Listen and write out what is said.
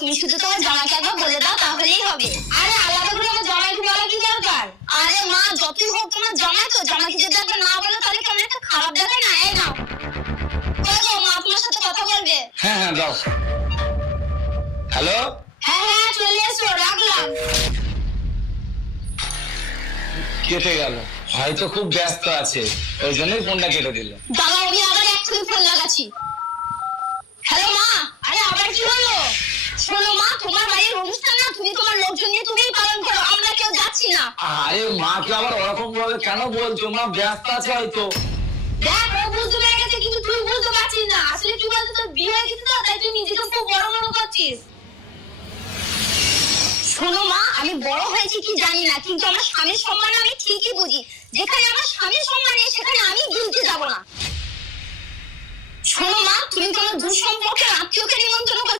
তুমি শুধু তোমার জামাইকে একবার বলে দাও তাহলেই হবে। আরে আলাদা করে আমার জামাইকে বলা কি দরকার? আরে মা যতই হোক তোমার জামাই তো, জামাইকে যদি একবার না বলো তাহলে কেমন একটা খারাপ দেখায় না। এই নাও মা তোমার সাথে কথা বলবে। হ্যাঁ হ্যাঁ দাও। হ্যালো, হ্যাঁ হ্যাঁ চলে এসো, রাখলাম। কেটে গেল, হয়তো খুব ব্যস্ত আছে ওই জন্যই ফোনটা কেটে দিল। দাদা আমি আবার এক্ষুনি ফোন লাগাচ্ছি। হ্যালো মা। আরে আবার কি হলো? শোনো মা, তোমার বাড়ির অনুষ্ঠান না, তুমি তোমার লোকজন নিয়ে তুমিই পালন করো, আমরা কেউ যাচ্ছি না। আরে মাকে আবার ওরকম ভাবে কেন বলছো? মা ব্যস্ত আছে হয়তো। দেখ ও বুঝতে পেরে গেছে কিন্তু তুই বুঝতে পারছিস না। আসলে কি বলতো, তোর বিয়ে হয়ে গেছে তো, তাই তুই নিজেকে খুব বড় মনে করছিস। শোনো মা, আমি বড় হয়েছি কি জানি না, কিন্তু আমার স্বামীর সম্মান আমি ঠিকই বুঝি। যেখানে আমার স্বামীর সম্মান নেই সেখানে আমি গিলতে যাব না। শোনো মা, তুমি কোনো দুঃসম্পর্কের আত্মীয়কে নিমন্ত্রণ